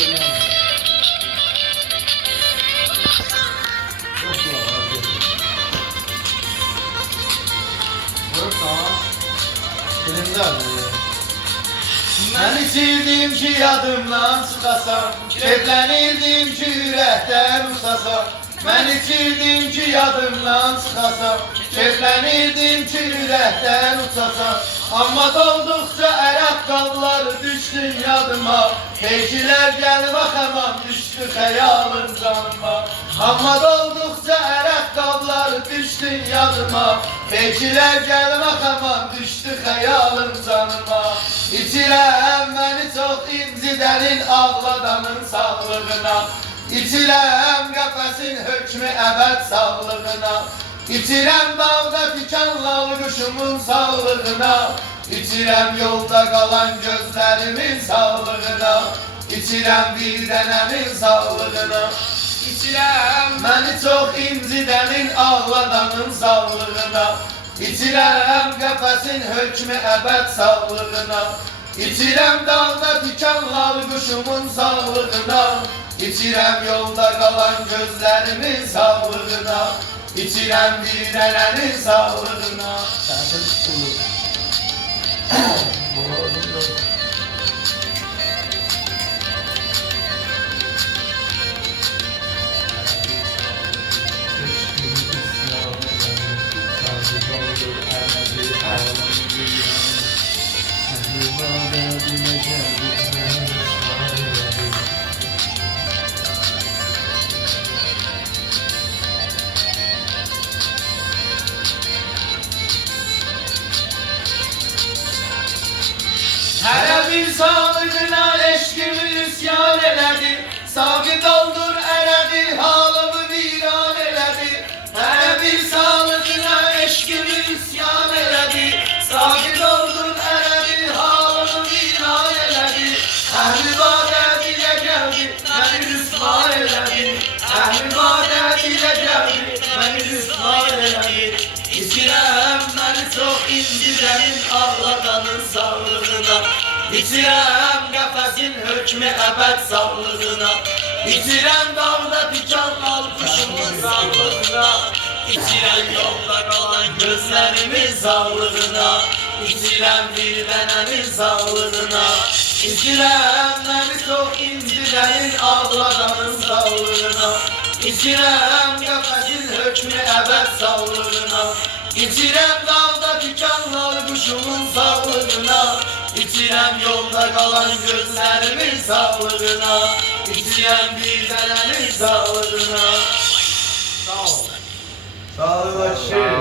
Ben içirdim ki yadımdan çıkasan, keyflenirdim ki yürekten usasan. Ben içirdim ki yadımdan çıkasan, keyflenirdim ki yürekten usasan. Amma doldukça Ərəb qalları düşdün yadıma, Peykiler gel bak aman düştü xəyalın canıma. Amma doldukça Ərəb qalları düşdün yadıma, Peykiler gel bak aman düştü xəyalın canıma. İçirəm məni çox incidənin ağladanın sağlığına, İçirəm qəfəsin hökmü əbəd sağlığına, İçirəm dağda diken lal quşumun sağlığına, İçirəm yolda qalan gözlərimin sağlığına, İçirəm bir dənəmin sağlığına, İçirəm məni çox incidənin ağladanın sağlığına, İçirəm qəfəsin hökmü əbəd sağlığına, İçirəm dağda diken lal quşumun sağlığına, İçirəm yolda qalan gözlərimin sağlığına, İçirəm bir dənənin sağlığına. Səsin tutulur. Her bir sağlığına eşkimi isyan elədi, Sabit oldur elədi, halımı viran elədi. Her bir sağlığına eşkimi isyan elədi, Sabit oldur elədi, halımı viran elədi. Əhl-i badə dilə gəldi, məni rüsva elədi, Əhl-i badə dilə gəldi, məni rüsva elədi. İçirəm məni çox incidənin ağladanın sağlığına, İçirəm qəfəsin hökmü əbəd sağlığına, İçirəm dağda diken lal quşumun sağlığına, İçirəm yolda qalan gözlərimin sağlığına, İçirəm bir dənənin sağlığına, İçirəm məni çox incidənin ağladanın sağlığına, İçirəm qəfəsin hökmü əbəd sağlığına, İçirəm dağda diken lal quşumun sağlığına, İçirəm yolda qalan gözlərimin sağlığına, İçirəm bir dənənin sağlığına. Sağ ol. Sağ ol.